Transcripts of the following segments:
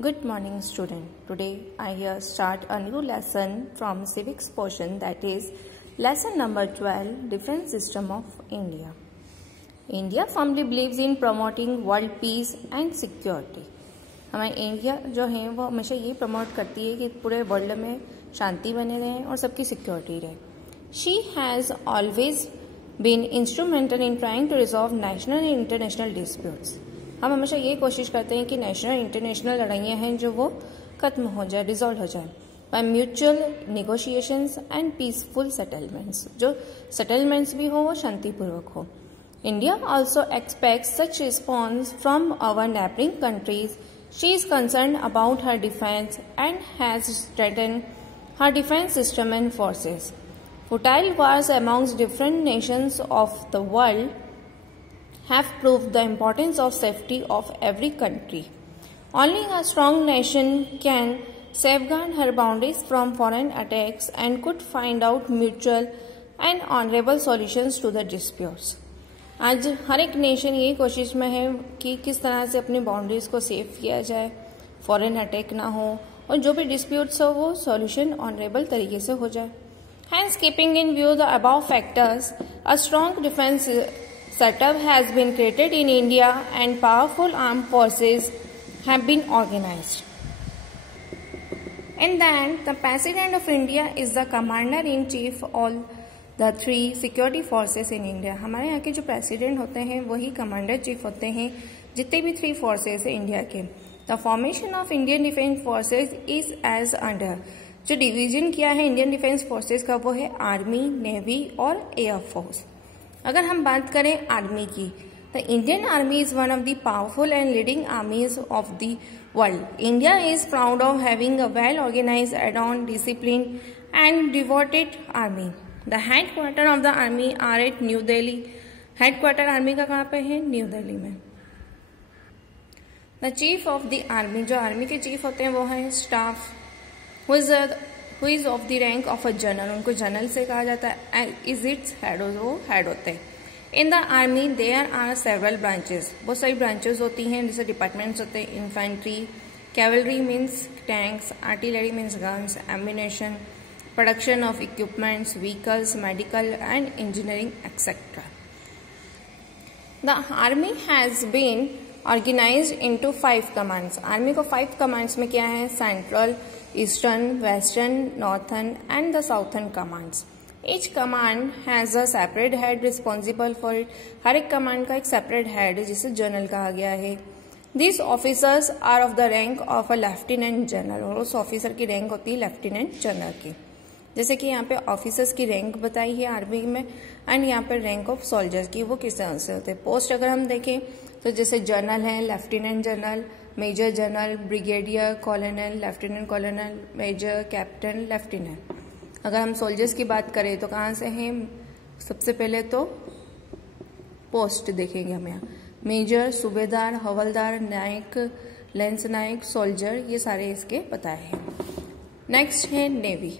Good morning student. Today I start a new lesson from civics portion, that is lesson number 12, Defense System of India. India firmly believes in promoting world peace and security. हमारी India जो है वो हमेशा ये promote करती है कि पूरे वर्ल्ड में शांति बने रहे और सबकी सिक्योरिटी रहे. She has always been instrumental in trying to resolve national and international disputes. हम हमेशा ये कोशिश करते हैं कि नेशनल इंटरनेशनल लड़ाइयाँ हैं जो वो खत्म हो जाए, रिजॉल्व हो जाए by mutual negotiations and peaceful settlements. जो सेटलमेंट्स भी हो वो शांतिपूर्वक हो. India also expects such response from our neighbouring countries. She is concern about her defence and has strengthened her defence system and forces. Futile wars amongst different nations of the world have proved the importance of safety of every country. Only a strong nation can safeguard her boundaries from foreign attacks and could find out mutual and honorable solutions to the disputes. आज हर एक nation यही कोशिश में है कि किस तरह से अपनी बाउंड्रीज को सेफ किया जाए, फॉरेन अटैक ना हो और जो भी डिस्प्यूट्स हो वो सॉल्यूशन ऑनरेबल तरीके से हो जाए. Hence, keeping in view the above factors, a strong defense setup has been created in India and powerful armed forces have been organized. In that, the President of India is the Commander-in-Chief of all the three security forces in India. हमारे यहाँ के जो president होते हैं वही commander chief होते हैं जितने भी 3 फोर्सेस हैं इंडिया के. The formation of Indian Defence Forces is as under. जो डिवीजन किया है इंडियन डिफेंस फोर्सेस का वो है आर्मी, नेवी और एयर फोर्स. अगर हम बात करें आर्मी की, तो Indian army is one of the powerful and leading armies of the world. India is proud of having a well organised, adorn, discipline and devoted army. The headquarter of the army are at New Delhi. Headquarter army का कहाँ पे है? New Delhi में. The chief of the army, जो army के chief होते हैं वो है staff, who is of the rank of a general. उनको जनरल से कहा जाता है. is its head, वो हेड होते हैं. in the army there are several branches. बहुत सारी ब्रांचेस होती हैं जैसे डिपार्टमेंट्स होते हैं. Infantry, cavalry means tanks, artillery means guns, ammunition, production of equipments, vehicles, medical and engineering etcetera. The army has been organised into 5 commands. Army को 5 commands में क्या है? Central, eastern, western, northern and the southern commands. Each command has a separate head responsible for it. हर एक command का एक separate head है जिसे जनरल कहा गया है. This officers are of the rank of a lieutenant general. और उस ऑफिसर की रैंक होती है लेफ्टिनेंट जनरल की. जैसे कि यहाँ पे ऑफिसर्स की रैंक बताई है आर्मी में, एंड यहाँ पे रैंक ऑफ सोल्जर्स की वो किस तरह से होते हैं. पोस्ट अगर हम देखें तो जैसे जनरल है, lieutenant general, major general, brigadier, colonel, lieutenant colonel, major, captain, lieutenant. अगर हम सोल्जर्स की बात करें तो कहाँ से हैं? सबसे पहले तो पोस्ट देखेंगे हम यहाँ. मेजर, सूबेदार, हवलदार, नायक, लेंस नायक, सोल्जर, ये सारे इसके बताए हैं. नेक्स्ट है नेवी.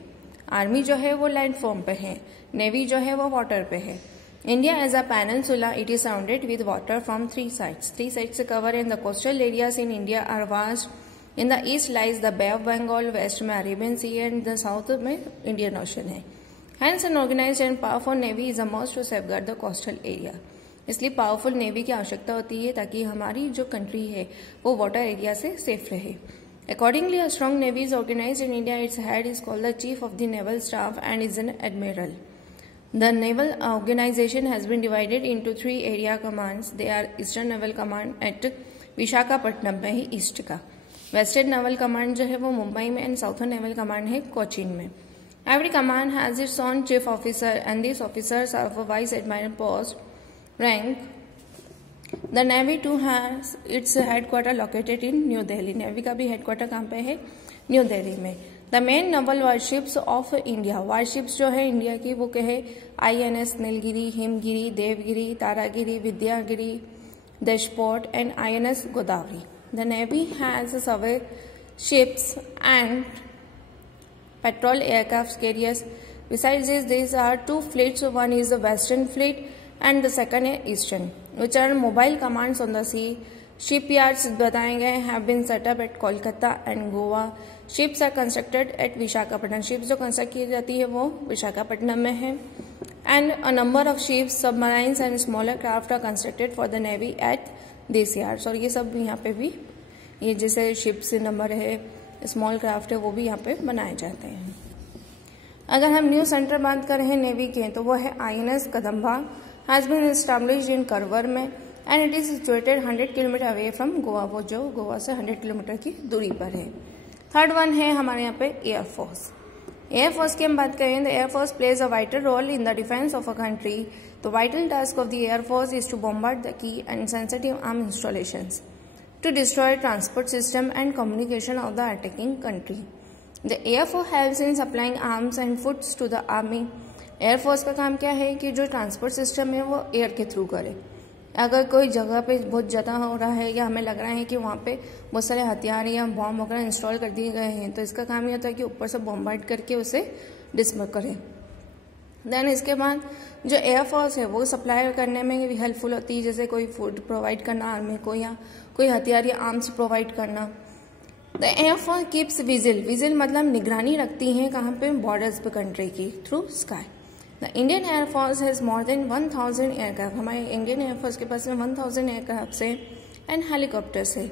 आर्मी जो है वो लैंड फॉर्म पे है, नेवी जो है वो वाटर पे है. India as a peninsula, it is surrounded with water from 3 sides. 3 sides से cover and the coastal areas in India are vast. In the east lies the Bay of Bengal, west में Arabian Sea and the south में Indian Ocean है. Hence an organized and powerful navy is a must to safeguard the coastal area. इसलिए powerful navy की आवश्यकता होती है ताकि हमारी जो कंट्री है वो वाटर एरिया से सेफ रहे. Accordingly, a strong navy is organized in India. Its head is called the chief of the naval staff and is an admiral. The naval organization has been divided into 3 area commands. They are Eastern Naval Command at Visakhapatnam में ही east का. Western naval command जो है वो मुंबई में, and southern naval command है कोचीन में. Every command has its own chief officer and this officers are of vice admiral post rank. The navy too has its headquarter located in New Delhi. Navy का भी headquarter कहाँ पे है? न्यू दिल्ली में. The main naval warships of India. Warships जो है India की वो क्या है? INS नीलगिरी, हिमगिरी, देवगिरी, तारागिरी, विद्यागिरी, देशपोर्ट and INS Godavari. The navy has survey ships and petrol aircraft carriers. Besides this these are 2 fleets. One is the western fleet and the second is eastern, which are mobile commands on the sea. Shipyards बताए गए have been set up at Kolkata and Goa. Ships are constructed at Visakhapatnam. Ships जो construct की जाती है वो विशाखापट्टनम में है. And a number of ships, submarines and smaller craft are constructed for the navy at this yards. और ये सब यहाँ पे भी, ये जैसे शिप्स नंबर है, स्मॉल क्राफ्ट है, वो भी यहाँ पे बनाए जाते हैं. अगर हम न्यू सेंटर बात कर रहे हैं नेवी के, तो वो है INS Kadamba. Has been established in Karwar में and it is situated 100 kilometre away from Goa. वो जो गोवा से 100 किलोमीटर की दूरी पर है. थर्ड वन है हमारे यहाँ पे एयरफोर्स. एयरफोर्स की हम बात करें, the air force plays a vital role in the defence of a country. The vital task of the air force is to bombard the key and sensitive arm installations, to destroy transport system and communication of the attacking country. The Air Force helps in supplying arms and foods to the army. Air Force का काम क्या है कि जो transport system है वो air के through करे. अगर कोई जगह पे बहुत ज़्यादा हो रहा है या हमें लग रहा है कि वहाँ पे बहुत सारे हथियार या बॉम्ब वगैरह इंस्टॉल कर दिए गए हैं, तो इसका काम ये होता है कि ऊपर से बॉम्बार्ड करके उसे डिसमर करे. देन इसके बाद जो एयरफोर्स है वो सप्लाई करने में भी हेल्पफुल होती है, जैसे कोई फूड प्रोवाइड करना आर्मी को या कोई हथियार या आर्म्स प्रोवाइड करना. The air force keeps vigil. Vigil मतलब निगरानी रखती है कहाँ पे, बॉर्डर्स पे कंट्री की, through sky. The Indian air force has more than 1000 aircraft. हमारे इंडियन एयरफोर्स के पास में 1000 एयरक्राफ्ट है एंड हेलीकॉप्टर्स है.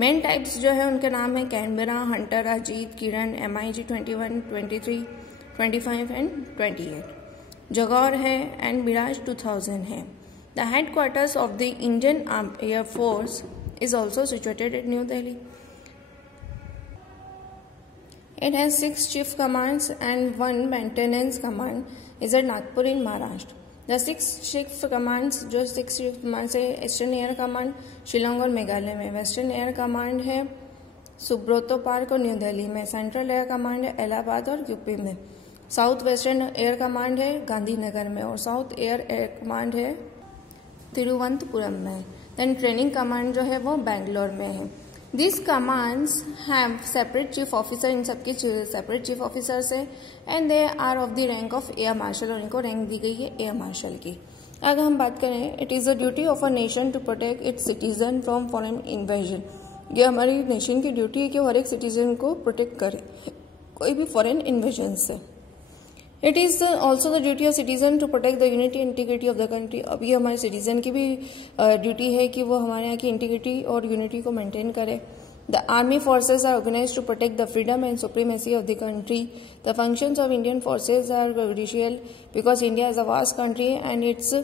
मेन टाइप्स जो है उनके नाम है Canberra, Hunter, Ajit, Kiran, MiG 21, 23, 25 and 28. जगौर है एंड मिराज 2000 है. The headquarters of the Indian air force is also situated at New Delhi. It has 6 chief commands and 1 maintenance command is at Nagpur in Maharashtra. The 6 chief commands, जो 6 chief commands है, eastern air command Shillong और मेघालय में, western air command है Subroto park और new Delhi में, central air command है इलाहाबाद और UP में, साउथ वेस्टर्न एयर कमांड है गांधीनगर में और साउथ एयर कमांड है तिरुवनंतपुरम में. देन ट्रेनिंग कमांड जो है वो बैंगलोर में है. This commands have separate chief officer. इन सबके सेपरेट चीफ ऑफिसर्स है and they are of the rank of air marshal. और इनको रैंक दी गई है एयर मार्शल की. अगर हम बात करें, it is the duty of a nation to protect its citizen from foreign invasion. ये हमारी नेशन की ड्यूटी है कि हर एक सिटीजन को प्रोटेक्ट करे कोई भी फॉरेन इन्वेजन से. It is also the duty of citizen to protect the unity integrity of the country. अब ये हमारे सिटीजन की भी ड्यूटी है कि वो हमारे यहाँ की इंटीग्रिटी और यूनिटी को मेंटेन करे. The army forces are organised to protect the freedom and supremacy of the country. The functions of Indian forces are crucial because India is a vast country and its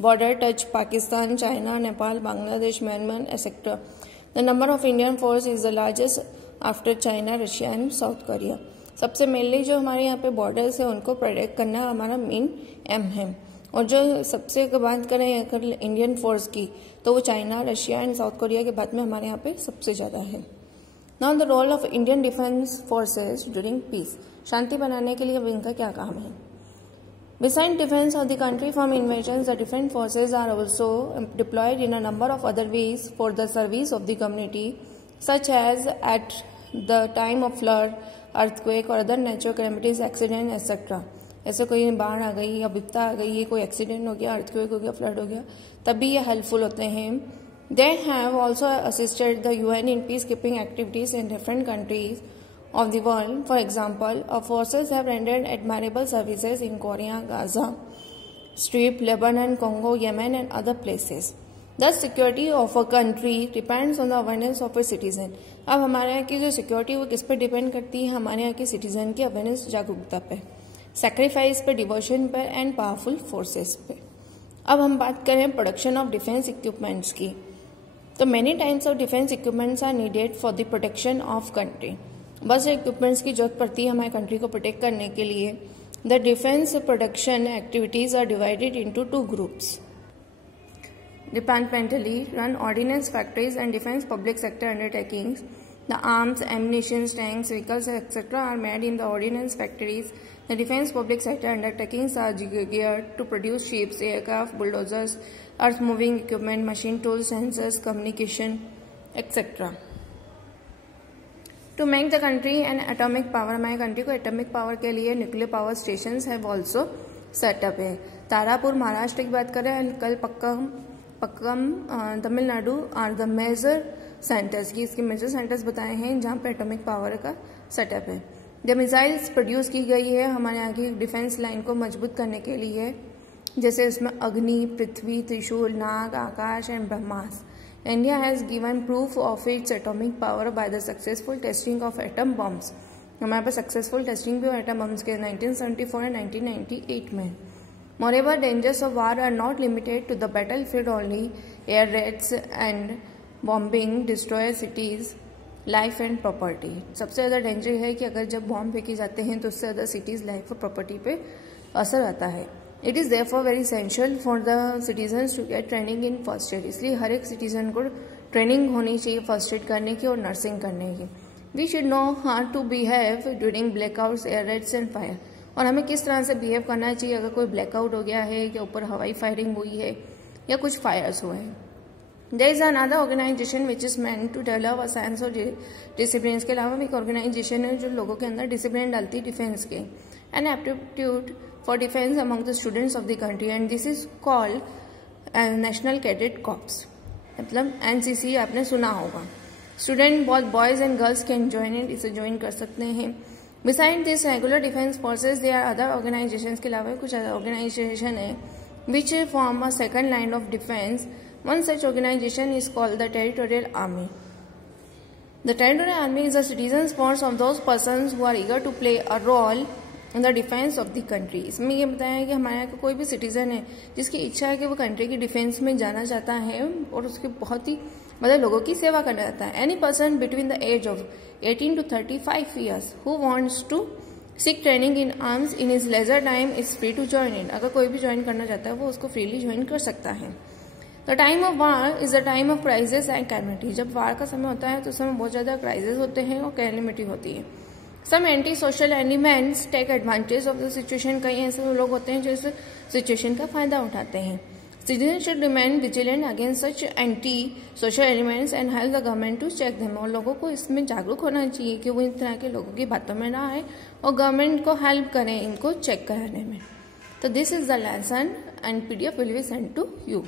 border touch Pakistan, China, Nepal, Bangladesh, Myanmar etcetera. The number of Indian force is the largest after China, Russia and South Korea. सबसे mainly जो हमारे यहाँ पे borders है उनको protect करना हमारा main M है. और जो सबसे बात करें अगर इंडियन फोर्स की, तो वो China, Russia and South Korea के बाद में हमारे यहाँ पे सबसे ज़्यादा है. Now the role of Indian defence forces during peace. शांति बनाने के लिए अब इनका क्या काम है. Beside defence of the country from invasion, the defence forces are also deployed in a number of other ways for the service of the community, such as at the time of flood, earthquake और other natural calamities, accident etcetera. ऐसे कोई बाढ़ आ गई या विपदा आ गई है, कोई एक्सीडेंट हो गया, अर्थक्वेक हो गया, फ्लड हो गया, तब भी ये हेल्पफुल होते हैं. They have also assisted the UN in peace keeping activities in different countries of the world. For example, our forces have rendered admirable services in Korea, Gaza Strip, Lebanon, Congo, Yemen and other places. Thus, security of a country depends on the awareness of its citizen. अब हमारे यहाँ की जो security वो किस पे depend करती है, हमारे यहाँ के सिटीजन की अवेयरनेस, जागरूकता पे, सैक्रिफाइस पे, डिवोशन पे एंड पावरफुल फोर्सेस पे. अब हम बात करें प्रोडक्शन ऑफ डिफेंस इक्विपमेंट्स की, तो many types of defence equipments are needed for the protection of country. बस इक्विपमेंट्स की जरूरत पड़ती है हमारे कंट्री को प्रोटेक्ट करने के लिए. The defence production activities are divided into 2 groups. Departmentally run ordnance factories and defense public sector undertakings. The arms, ammunition, tanks, vehicles, etc. are made in the ordnance factories. The defense public sector undertakings are geared to produce ships, aircraft, bulldozers, earth-moving equipment, machine tools, sensors, communication, etc. To make the country an atomic power, हमारे country को atomic power के लिए nuclear power stations have also setup है. तारापुर महाराष्ट्र की बात करें, कल पक्का हम पक्कम, Tamil Nadu are the major centres, की इसके मेजर सेंटर्स बताए हैं जहाँ पे एटॉमिक पावर का सेटअप है। जो मिसाइल्स प्रोड्यूस की गई है हमारे यहाँ की डिफेंस लाइन को मजबूत करने के लिए, जैसे इसमें Agni, Prithvi, Trishul, Nag, Akash and Brahmastra. India has given proof of its atomic power by the successful testing of atom bombs. हमारे पास सक्सेसफुल टेस्टिंग भी हुआ एटम बॉम्ब्स के 1974 एंड 1998 में। Moreover, dangers of war are not limited to the battlefield only. Air raids and bombing destroy cities, life and property. सबसे ज़्यादा danger है कि अगर जब बॉम्ब फेंके जाते हैं तो उससे ज़्यादा सिटीज़, लाइफ और प्रॉपर्टी पे असर आता है। It is therefore very essential for the citizens to get training in first aid. इसलिए हर एक सिटीजन को ट्रेनिंग होनी चाहिए फर्स्ट एड करने की और नर्सिंग करने की। We should know how to behave during blackouts, air raids and fire. और हमें किस तरह से बिहेव करना चाहिए अगर कोई ब्लैकआउट हो गया है या ऊपर हवाई फायरिंग हुई है या कुछ फायर्स हुए हैं। There is another organisation which is meant to develop a sense of discipline. इसके अलावा भी एक ऑर्गेनाइजेशन है जो लोगों के अंदर डिसिप्लिन डालती है डिफेंस के, and aptitude for defence among the students of the country, and this is called national cadet corps, मतलब एनसीसी आपने सुना होगा। Student both boys and girls can join it, इसे ज्वाइन कर सकते हैं। Besides this regular defense forces, there are other organizations के अलावा कुछ other organization है which form a second line of defense. One such organization is called the Territorial Army. The Territorial Army is a citizens force of those persons who are eager to play a role in the defense of the country. इसमें ये बताया कि हमारे यहाँ का कोई भी citizen है जिसकी इच्छा है कि वो कंट्री की डिफेंस में जाना चाहता है और उसके बहुत ही मतलब लोगों की सेवा करना चाहता है। Any person between the age of 18 to 35 years who wants to seek training in arms in his leisure time is free to join in. अगर कोई भी ज्वाइन करना चाहता है वो उसको फ्रीली ज्वाइन कर सकता है। The time of war is the time of crisis and calamity. जब वार का समय होता है तो उस समय बहुत ज्यादा क्राइसिस होते हैं और कैलेमिटी होती है। Some anti social elements take advantage of the situation. कई ऐसे लोग होते हैं जो इस सिचुएशन का फायदा उठाते हैं। Citizens should remain vigilant against such anti-social elements and help the government to check them. और लोगों को इसमें जागरूक होना चाहिए कि वो इस तरह के लोगों की बातों में ना आए और गवर्नमेंट को हेल्प करें इनको चेक कराने में। तो this is the lesson and PDF will be sent to you.